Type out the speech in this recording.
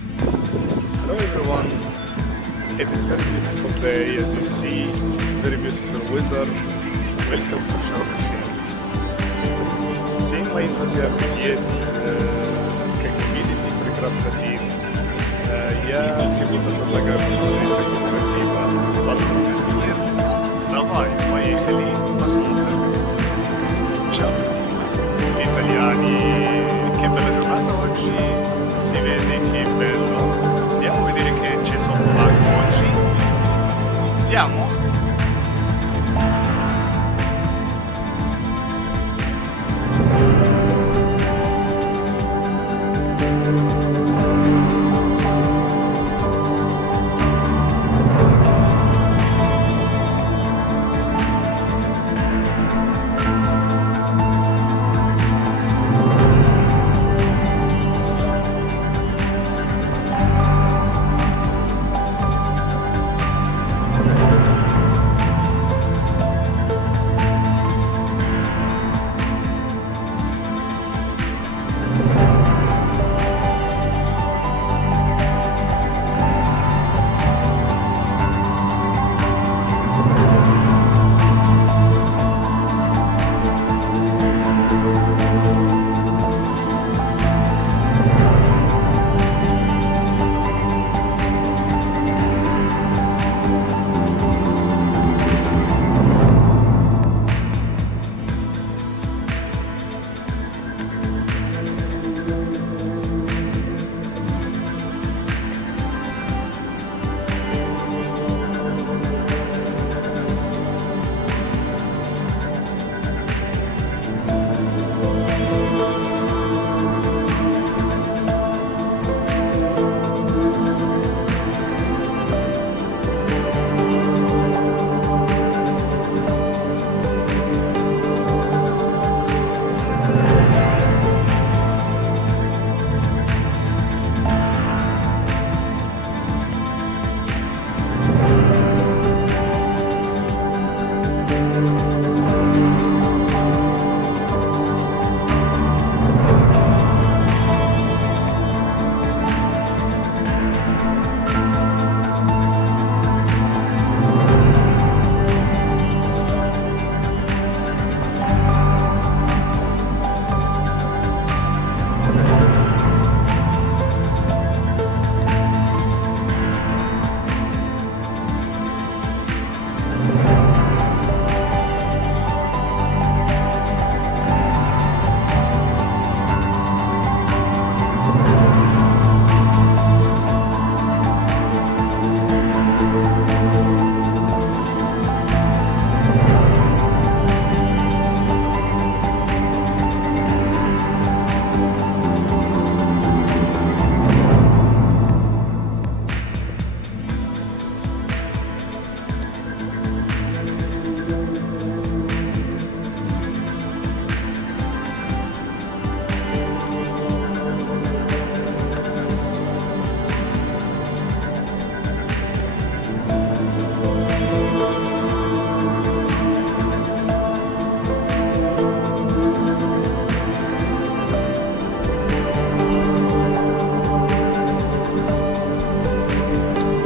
Hello everyone. It is very beautiful day as you see. It's very beautiful weather. Welcome to Sharm el-Sheikh. Seeing my entusiasm как прекрасно фильм. Я сегодня предлагаю посмотреть такой красивый подводный мир. Давай, поехали, посмотрим. Ciao a tutti. Italiani, che bella giornata oggi. Si vede che bello. Andiamo a vedere che c'è sotto l'acqua oggi. Andiamo?